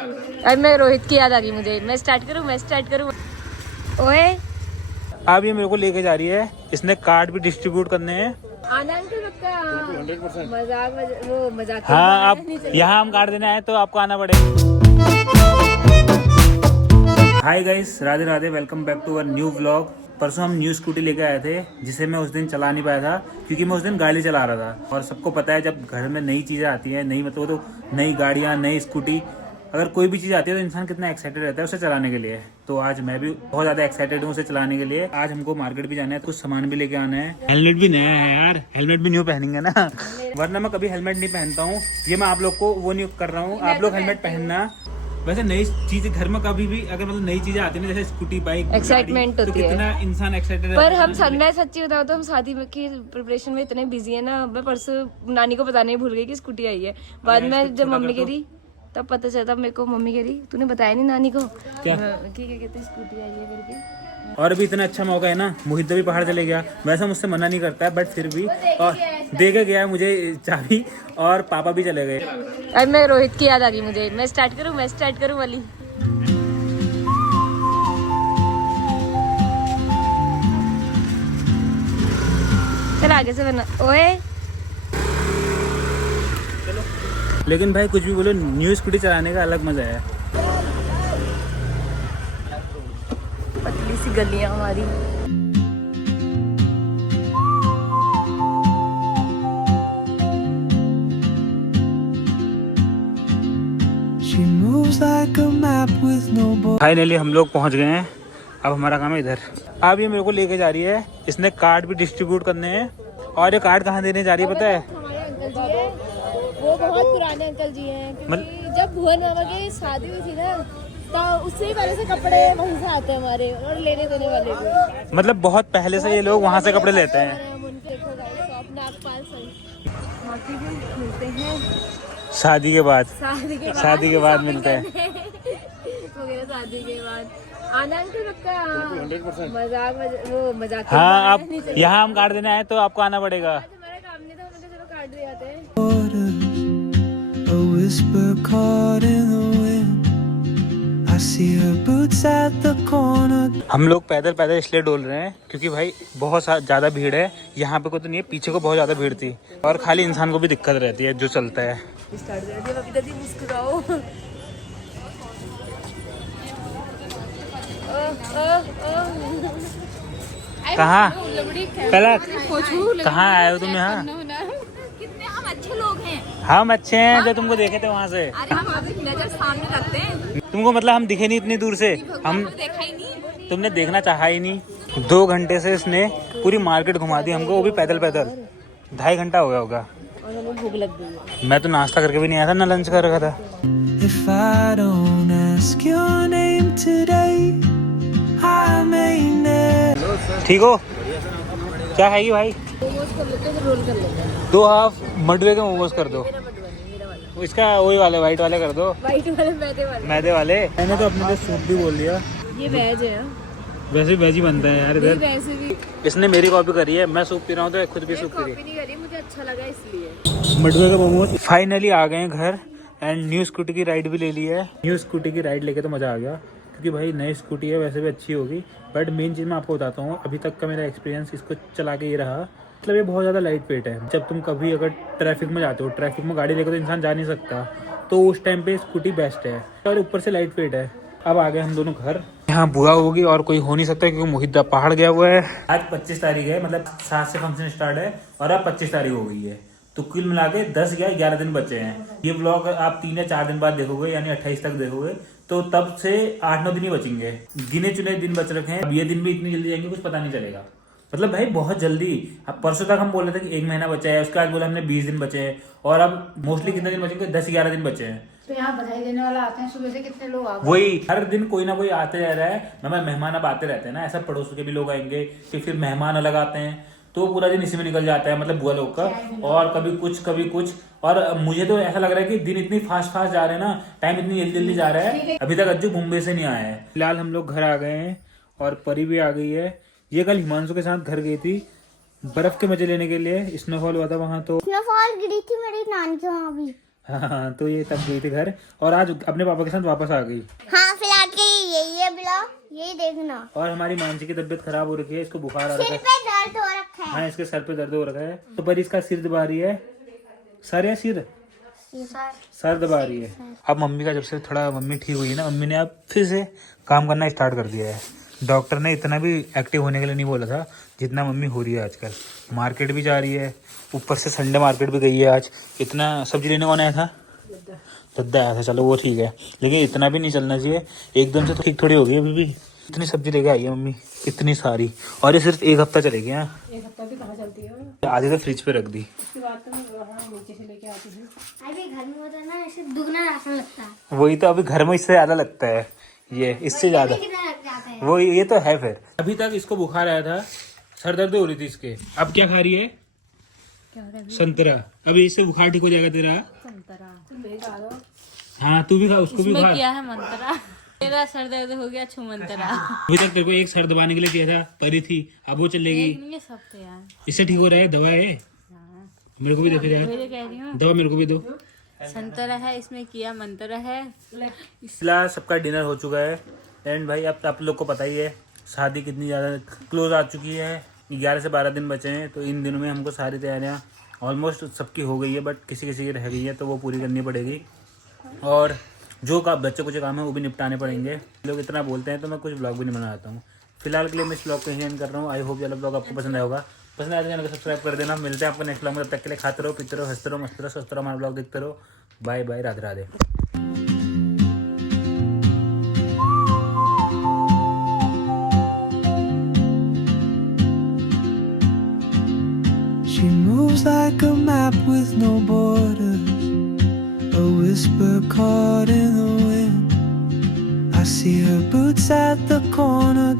अब मैं रोहित की याद आ गई मुझे। मैं स्टार्ट करूँ। ओए अब ये मेरे को लेके जा रही है, इसने कार्ड भी डिस्ट्रीब्यूट करने हैं। आना अंकल पक्का। मजाक हाँ, आप यहाँ हम कार्ड देने आए तो आपको आना पड़ेगा। Hi guys, Radhe Radhe, welcome back to our new vlog. परसों हम न्यू स्कूटी लेके आए थे, जिसे मैं उस दिन चला नहीं पाया था क्योंकि मैं उस दिन गाड़ी चला रहा था। और सबको पता है जब घर में नई चीज़ें आती हैं, नई मतलब तो नई गाड़ियाँ, नई स्कूटी, अगर कोई भी चीज़ आती है तो इंसान कितना एक्साइटेड रहता है उसे चलाने के लिए। तो आज मैं भी बहुत ज़्यादा एक्साइटेड हूँ उसे चलाने के लिए। आज हमको मार्केट भी जाना है, कुछ सामान भी लेके आना है। हेलमेट भी नया है यार, हेलमेट भी न्यू पहनेंगे ना, वरना मैं कभी हेलमेट नहीं पहनता हूँ। ये मैं आप लोग को वो नहीं कर रहा हूँ, आप लोग हेलमेट पहनना। वैसे नई चीज घर में कभी भी अगर मतलब नई चीजें आती है ना, जैसे स्कूटी, बाइक, एक्साइटमेंट होती है, कितना इंसान एक्साइटेड पर हम मैं सच्ची बताऊँ तो हम शादी की प्रिपरेशन में इतने बिजी है ना। मैं परसों नानी को बताने ही भूल गई कि स्कूटी आई है। बाद में जब मम्मी कह रही तब पता चलता मेरे को। मम्मी कह रही तूने बताया नहीं नानी को क्या कहते स्कूटी आई है करके। और भी इतना अच्छा मौका है ना, मोहित भी पहाड़ चले गया। वैसे मुझसे मना नहीं करता है, बट फिर भी और दे के गया मुझे चाबी, और पापा भी चले गए। अब मैं रोहित की याद आ गई मुझे। मैं स्टार्ट करूँ वाली। चल आगे से बना। ओए लेकिन भाई कुछ भी बोलो, न्यू स्कूटी चलाने का अलग मजा है। पतली सी गलियां हमारी। फाइनली हम लोग पहुंच गए हैं। अब हमारा काम है इधर। अब ये मेरे को लेके जा रही है, इसने कार्ड भी डिस्ट्रीब्यूट करने हैं। और ये कार्ड कहाँ देने जा रही है पता है? हमारे अंकल जी है, वो बहुत पुराने अंकल जी हैं, क्योंकि जब भुवन मामा की शादी हुई थी ना, तो उससे ही पहले से कपड़े वहीं से आते हैं हमारे, और लेने देने वाले भी। मतलब बहुत पहले से ये लोग वहाँ से कपड़े लेते हैं। हम उनके देखो गाइस, शॉप नागपाल बाकी भी मिलते हैं शादी के बाद शादी के बाद मिलते हैं। वगैरह शादी के बाद आना अंकल पक्का। मजाक हाँ, आप यहाँ हम कार्ड देने आए तो आपको आना पड़ेगा। हमारा काम नहीं था, मुझे चलो कार्ड दे आते हैं। हम लोग पैदल पैदल इसलिए डोल रहे हैं क्योंकि भाई बहुत ज़्यादा भीड़ है। यहाँ पे कोई तो नहीं है, पीछे को बहुत ज़्यादा भीड़ थी, और खाली इंसान को भी दिक्कत रहती है जो चलता है। मुस्कुराओ। कहाँ पहला कहाँ आए हो तुम यहाँ? कितने हम अच्छे लोग हैं। हम अच्छे हैं जो तुमको देखे थे वहाँ से। अरे हम नजर सामने रखते हैं। तुमको मतलब हम दिखे नहीं इतनी दूर से, हम देखा ही नहीं। तुमने देखना चाहा ही नहीं। 2 घंटे से इसने पूरी मार्केट घुमा दी हमको, वो भी पैदल पैदल। 2.5 घंटा हो गया होगा। और हमें भूख लग गई है। मैं तो नाश्ता करके भी नहीं आया था, ना लंच कर रखा था। ठीक हो? क्या खाएगी भाई? मोमोज कर लेते हैं, रोल कर लेते हैं। 2 हाफ मडवे के मोमोज कर दो। इसका वही वाले वाइट वाले कर दो, वाइट वाले मैदे वाले। मैंने तो अपने लिए सूप भी बोल दिया। ये वेज है। वैसे वेज ही बनता है यार इधर। वैसे भी इसने मेरी कॉपी करी है, मैं सूप पी रहा हूँ तो खुद भी सूप पी रही कॉपी नहीं करी, मुझे अच्छा लगा इसलिए। मडवे का मोमोज। फाइनली आ गए हैं घर, एंड न्यू स्कूटी की राइड भी ले ली है। न्यू स्कूटी की राइड लेके तो मज़ा आ गया, क्योंकि भाई नई स्कूटी है, वैसे भी अच्छी होगी। बट मेन चीज़ मैं आपको बताता हूँ, अभी तक का मेरा एक्सपीरियंस इसको चला के ये रहा, मतलब ये बहुत ज़्यादा लाइट वेट है। जब तुम कभी अगर ट्रैफिक में जाते हो, ट्रैफिक में गाड़ी लेकर तो इंसान जा नहीं सकता, तो उस टाइम पे स्कूटी बेस्ट है, और ऊपर से लाइट वेट है। अब आ गए हम दोनों घर। यहाँ बुआ होगी और कोई हो नहीं सकता क्योंकि मोहित पहाड़ गया हुआ है। आज 25 तारीख है, मतलब 7 से फंक्शन स्टार्ट है, और अब 25 तारीख हो गई है, तो कुल मिला के 10 या 11 दिन बचे हैं। ये ब्लॉग आप 3 या 4 दिन बाद देखोगे, यानी 28 तक देखोगे, तो तब से 8-9 दिन ही बचेंगे। गिने चुने दिन बच रखे हैं। अब ये दिन भी इतनी जल्दी जाएंगे कुछ पता नहीं चलेगा। मतलब भाई बहुत जल्दी। अब परसों तक हम बोल रहे थे कि 1 महीना बचा है, उसके बाद बोला हमने 20 दिन बचे हैं, और अब मोस्टली कितने दिन बचेंगे? 10-11 दिन बचे हैं। तो यहाँ बधाई देने वाला आते हैं, सुबह से कितने लोग आ गए। वही हर दिन कोई ना कोई आते रह रहा है। हमारे मेहमान अब आते रहते हैं ना, ऐसा पड़ोस के भी लोग आएंगे, फिर मेहमान अलग आते हैं, तो पूरा दिन इसी में निकल जाता है, मतलब बुआ लोग का। और कभी कुछ। और मुझे तो ऐसा लग रहा है कि दिन इतनी फास्ट जा रहे हैं ना, टाइम इतनी जल्दी जा रहा है। अभी तक अज्जू मुंबई से नहीं आया है। फिलहाल हम लोग घर आ गए हैं, और परी भी आ गई है। ये कल हिमांशु के साथ घर गई थी बर्फ के मजे लेने के लिए। स्नोफॉल हुआ था वहाँ, तो स्नोफॉल गिरी थी मेरी नानी के वहाँ भी। हाँ, तो ये तब गई थी घर और आज अपने पापा के साथ वापस आ गई। हाँ फिलहाल के यही है ब्लॉग, यही देखना। और हमारी मानसी की तबीयत खराब हो रखी है, इसको बुखार आ रखा सिर है। पे दर्द हो रखा है। हाँ, इसके सर पे दर्द हो रखा है। तो पर इसका सिर दबा रही है, सर या सिर, सर दबा रही है। अब मम्मी का जब से थोड़ा मम्मी ठीक हुई है ना, मम्मी ने अब फिर से काम करना स्टार्ट कर दिया है। डॉक्टर ने इतना भी एक्टिव होने के लिए नहीं बोला था जितना मम्मी हो रही है आजकल। मार्केट भी जा रही है, ऊपर से संडे मार्केट भी गई है आज। इतना सब्जी लेने कौन आया था? दद्दा आया था, चलो वो ठीक है, लेकिन इतना भी नहीं चलना चाहिए एकदम से। तो ठीक थोड़ी हो गई अभी भी। इतनी सब्जी लेके आई है मम्मी, इतनी सारी, और ये सिर्फ एक हफ्ता चलेगी। हाँ, एक हफ्ता भी कहाँ चलती है, आधी तो फ्रिज पे रख दी। उसके बाद तो मैं वहाँ नीचे से लेके आती हूँ। अभी घर में होता है ना, ऐसे दुगना राशन लगता है। वही तो, अभी घर में इससे ज्यादा लगता है, ये इससे ज्यादा कितना लग जाता है? वो ये तो है। फिर अभी तक इसको बुखार आया था, सर दर्द हो रही थी इसके। अब क्या खा रही है? संतरा। अभी इससे बुखार ठीक हो जाएगा तेरा। हाँ, तू भी खा, उसको भी खा। क्या है मंत्रा? मेरा सर दर्द हो गया छुमंतरा। अभी तक तेरे को एक सर दबाने के लिए चाहिए था, तरी थी, अब वो चलेगी। ये सब तो यार इससे ठीक हो रहा है, दवा है। मेरे को भी दे फिर यार, मेरे कह रही हूँ दवा मेरे को भी दो। संतरा है, इसमें किया मंत्रा है। फिलहाल सबका डिनर हो चुका है एंड भाई अब आप लोग को पता ही है शादी कितनी ज़्यादा क्लोज आ चुकी है। 11 से 12 दिन बचे हैं, तो इन दिनों में हमको सारी तैयारियां ऑलमोस्ट सबकी हो गई है, बट किसी किसी की रह गई है, तो वो पूरी करनी पड़ेगी। और जो बच्चों को जो काम है वो भी निपटाने पड़ेंगे। लोग इतना बोलते हैं तो मैं कुछ ब्लॉग भी नहीं बनाता हूँ। फिलहाल के लिए मैं इस ब्लॉग को ही एंड कर रहा हूँ। आई होप वाला ब्लॉग आपको पसंद आया होगा। पसंद आया तो चैनल को सब्सक्राइब कर देना। मिलते हैं आपको नेक्स्ट ब्लॉग में, तब तक के लिए खाते रहो, पीते रहो, हंसते रहो, मस्त रहो, स्वस्थ रहो, हमारा ब्लॉग देखते रहो। Bye bye, Radhe Radhe. She moves like a map with no borders, a whisper caught in the wind. I see her boots at the corner